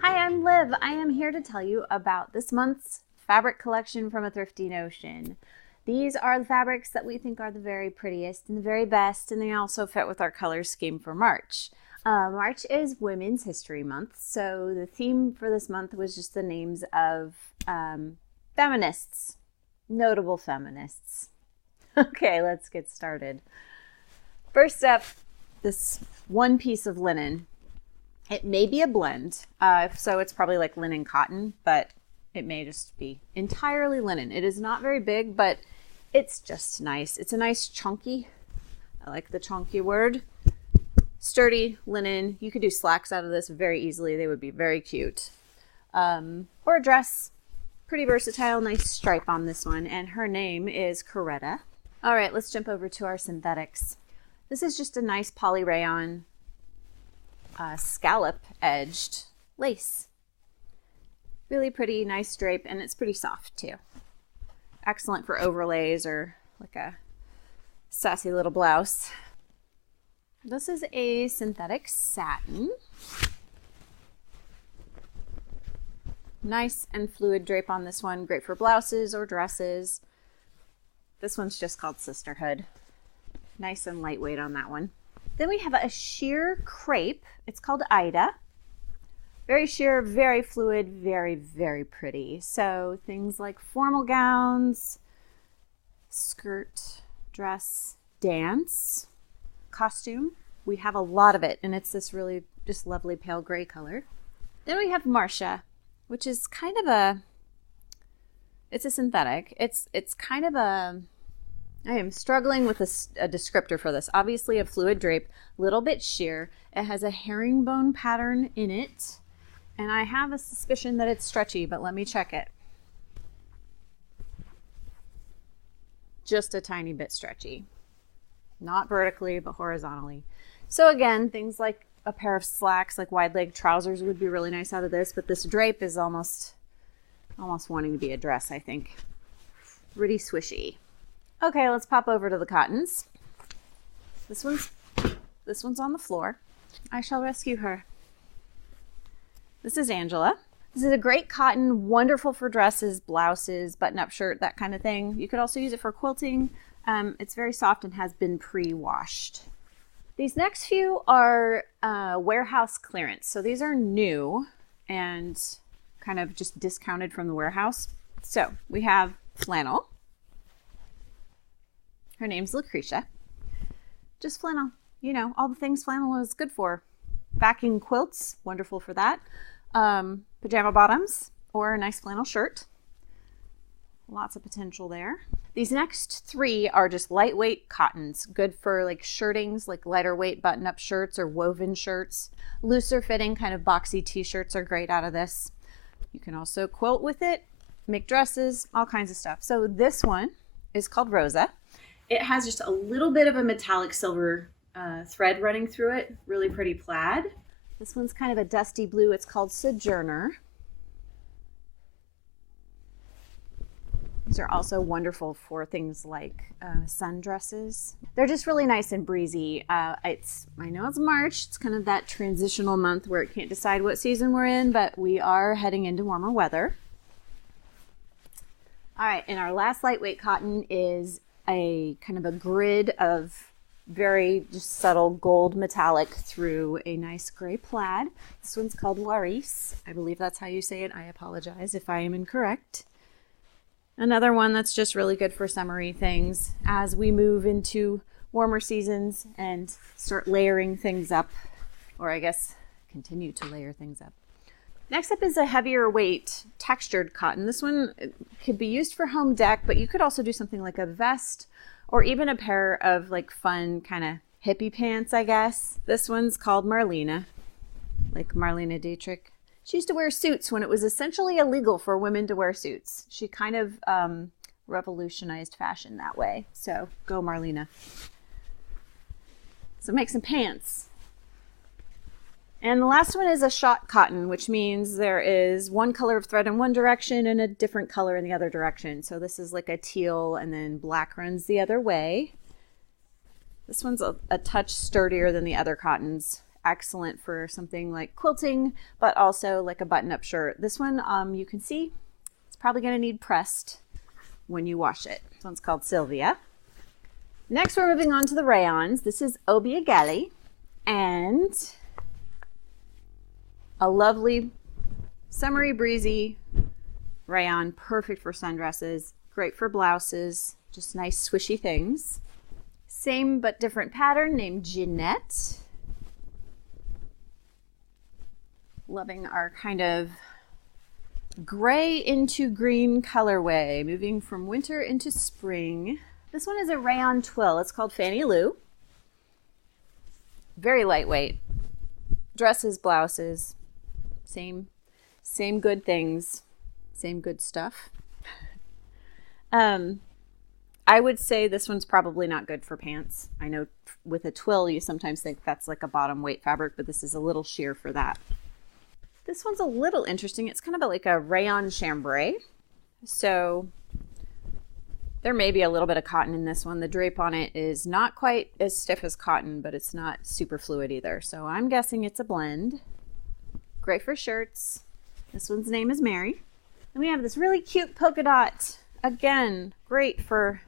Hi, I'm Liv. I am here to tell you about this month's fabric collection from a Thrifty Notion. These are the fabrics that we think are the very prettiest and the very best, and they also fit with our color scheme for March. March is Women's History Month, so the theme for this month was just the names of feminists, notable feminists. Okay, let's get started. First up, this one piece of linen. It may be a blend, so it's probably like linen cotton, but it may just be entirely linen. It is not very big, but it's just nice. It's a nice chunky, I like the chunky word, sturdy linen. You could do slacks out of this very easily. They would be very cute. Or a dress, pretty versatile, nice stripe on this one. And her name is Coretta. All right, let's jump over to our synthetics. This is just a nice poly rayon scallop edged lace. Really pretty, nice drape, and it's pretty soft too. Excellent for overlays or like a sassy little blouse. This is a synthetic satin. Nice and fluid drape on this one, great for blouses or dresses. This one's just called Sisterhood. Nice and lightweight on that one. Then we have a sheer crepe. It's called Ida. Very sheer, very fluid, very, very pretty. So things like formal gowns, skirt, dress, dance, costume. We have a lot of it, and it's this really just lovely pale gray color. Then we have Marcia, which is kind of it's a synthetic. It's kind of I am struggling with a descriptor for this. Obviously a fluid drape, little bit sheer. It has a herringbone pattern in it. And I have a suspicion that it's stretchy, but let me check it. Just a tiny bit stretchy. Not vertically, but horizontally. So again, things like a pair of slacks, like wide leg trousers would be really nice out of this, but this drape is almost wanting to be a dress, I think. Pretty swishy. Okay, let's pop over to the cottons. This one's on the floor. I shall rescue her. This is Angela. This is a great cotton, wonderful for dresses, blouses, button-up shirt, that kind of thing. You could also use it for quilting. It's very soft and has been pre-washed. These next few are warehouse clearance. So these are new and kind of just discounted from the warehouse. So we have flannel. Her name's Lucretia. Just flannel. You know, all the things flannel is good for. Backing quilts, wonderful for that. Pajama bottoms or a nice flannel shirt. Lots of potential there. These next three are just lightweight cottons, good for like shirtings, like lighter weight button-up shirts or woven shirts. Looser fitting kind of boxy t-shirts are great out of this. You can also quilt with it, make dresses, all kinds of stuff. So this one is called Rosa. It has just a little bit of a metallic silver thread running through it. Really pretty plaid. This one's kind of a dusty blue. It's called Sojourner. These are also wonderful for things like sundresses. They're just really nice and breezy. I know it's March. It's kind of that transitional month where it can't decide what season we're in, but we are heading into warmer weather. All right, and our last lightweight cotton is a kind of a grid of very just subtle gold metallic through a nice gray plaid. This one's called Waris. I believe that's how you say it. I apologize if I am incorrect. Another one that's just really good for summery things as we move into warmer seasons and start layering things up, or I guess continue to layer things up. Next up is a heavier weight textured cotton. This one could be used for home dec, but you could also do something like a vest or even a pair of like fun kind of hippie pants, I guess. This one's called Marlena, like Marlena Dietrich. She used to wear suits when it was essentially illegal for women to wear suits. She kind of revolutionized fashion that way. So go Marlena. So make some pants. And the last one is a shot cotton, which means there is one color of thread in one direction and a different color in the other direction. So this is like a teal and then black runs the other way. This one's a touch sturdier than the other cottons. Excellent for something like quilting, but also like a button-up shirt. This one, you can see it's probably going to need pressed when you wash it. This one's called Sylvia. Next, we're moving on to the rayons. This is Obiageli, and a lovely summery breezy rayon, perfect for sundresses, great for blouses, just nice swishy things. Same but different pattern named Jeanette. Loving our kind of gray into green colorway, moving from winter into spring. This one is a rayon twill. It's called Fannie Lou. Very lightweight. Dresses, blouses, same good things, same good stuff. I would say this one's probably not good for pants. I know with a twill, you sometimes think that's like a bottom weight fabric, but this is a little sheer for that. This one's a little interesting. It's kind of like a rayon chambray. So there may be a little bit of cotton in this one. The drape on it is not quite as stiff as cotton, but it's not super fluid either. So I'm guessing it's a blend. Great for shirts. This one's name is Mary. And we have this really cute polka dot. Again, great for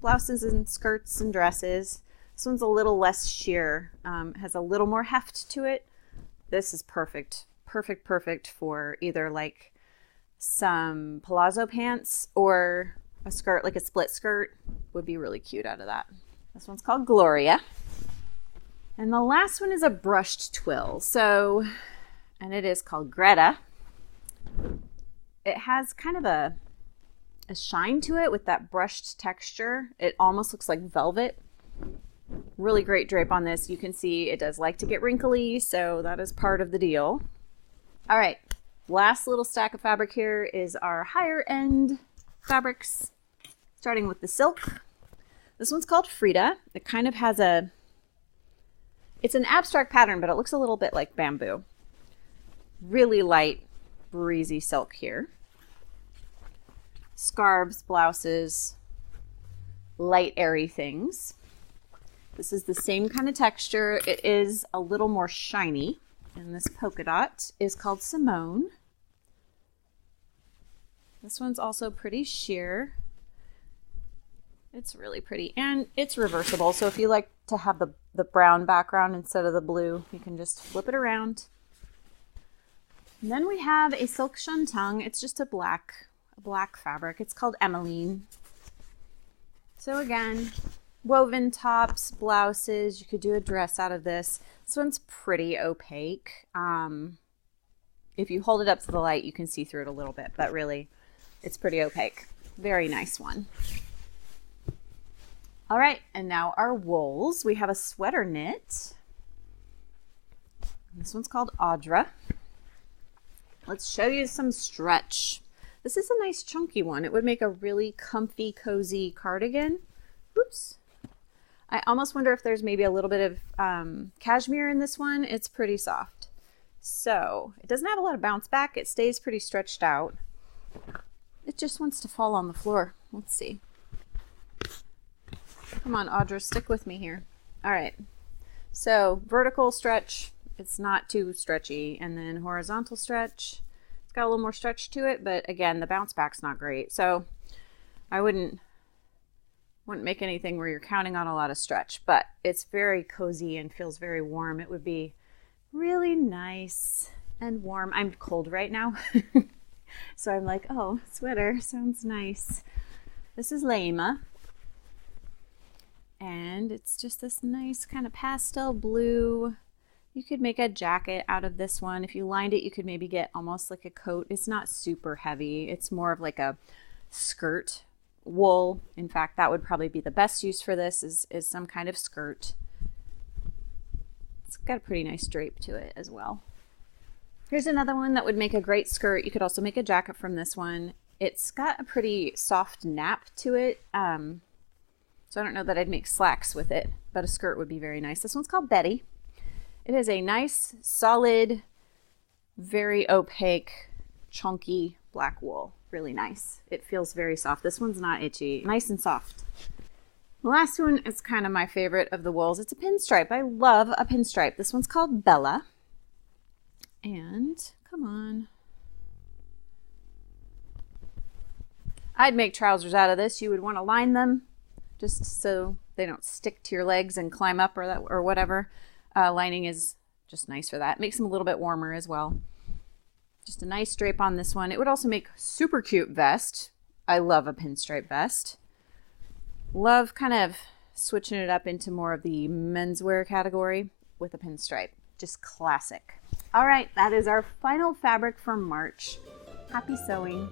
blouses and skirts and dresses. This one's a little less sheer, has a little more heft to it. This is perfect for either like some palazzo pants or a skirt, like a split skirt would be really cute out of that. This one's called Gloria. And the last one is a brushed twill. So, and it is called Greta. It has kind of a shine to it with that brushed texture. It almost looks like velvet. Really great drape on this. You can see it does like to get wrinkly, so that is part of the deal. All right, last little stack of fabric here is our higher end fabrics, starting with the silk. This one's called Frida. It kind of has it's an abstract pattern, but it looks a little bit like bamboo. Really light, breezy silk here. Scarves, blouses, light airy things. This is the same kind of texture. It is a little more shiny. And this polka dot is called Simone. This one's also pretty sheer. It's really pretty. And it's reversible. So if you like to have the brown background instead of the blue, you can just flip it around. And then we have a silk shantung. It's just a black fabric. It's called Emmeline. So again, woven tops, blouses. You could do a dress out of this. This one's pretty opaque. If you hold it up to the light, you can see through it a little bit, but really it's pretty opaque. Very nice one. All right, and now our wools. We have a sweater knit. This one's called Audra. Let's show you some stretch. This is a nice chunky one. It would make a really comfy, cozy cardigan. Oops. I almost wonder if there's maybe a little bit of cashmere in this one. It's pretty soft. So it doesn't have a lot of bounce back. It stays pretty stretched out. It just wants to fall on the floor. Let's see. Come on, Audra, stick with me here. All right. So vertical stretch, it's not too stretchy. And then horizontal stretch. It's got a little more stretch to it, but again, the bounce back's not great. So I wouldn't make anything where you're counting on a lot of stretch, but it's very cozy and feels very warm. It would be really nice and warm. I'm cold right now, so I'm like, oh, sweater sounds nice. This is Laima, and it's just this nice kind of pastel blue. You could make a jacket out of this one. If you lined it, you could maybe get almost like a coat. It's not super heavy. It's more of like a skirt wool. In fact, that would probably be the best use for this is some kind of skirt. It's got a pretty nice drape to it as well. Here's another one that would make a great skirt. You could also make a jacket from this one. It's got a pretty soft nap to it. So I don't know that I'd make slacks with it, but a skirt would be very nice. This one's called Betty. It is a nice, solid, very opaque, chunky black wool. Really nice. It feels very soft. This one's not itchy. Nice and soft. The last one is kind of my favorite of the wools. It's a pinstripe. I love a pinstripe. This one's called Bella. And come on. I'd make trousers out of this. You would want to line them just so they don't stick to your legs and climb up or whatever. Lining is just nice for that. Makes them a little bit warmer as well. Just a nice drape on this one. It would also make super cute vest. I love a pinstripe vest. Love kind of switching it up into more of the menswear category with a pinstripe. Just classic. All right, that is our final fabric for March. Happy sewing.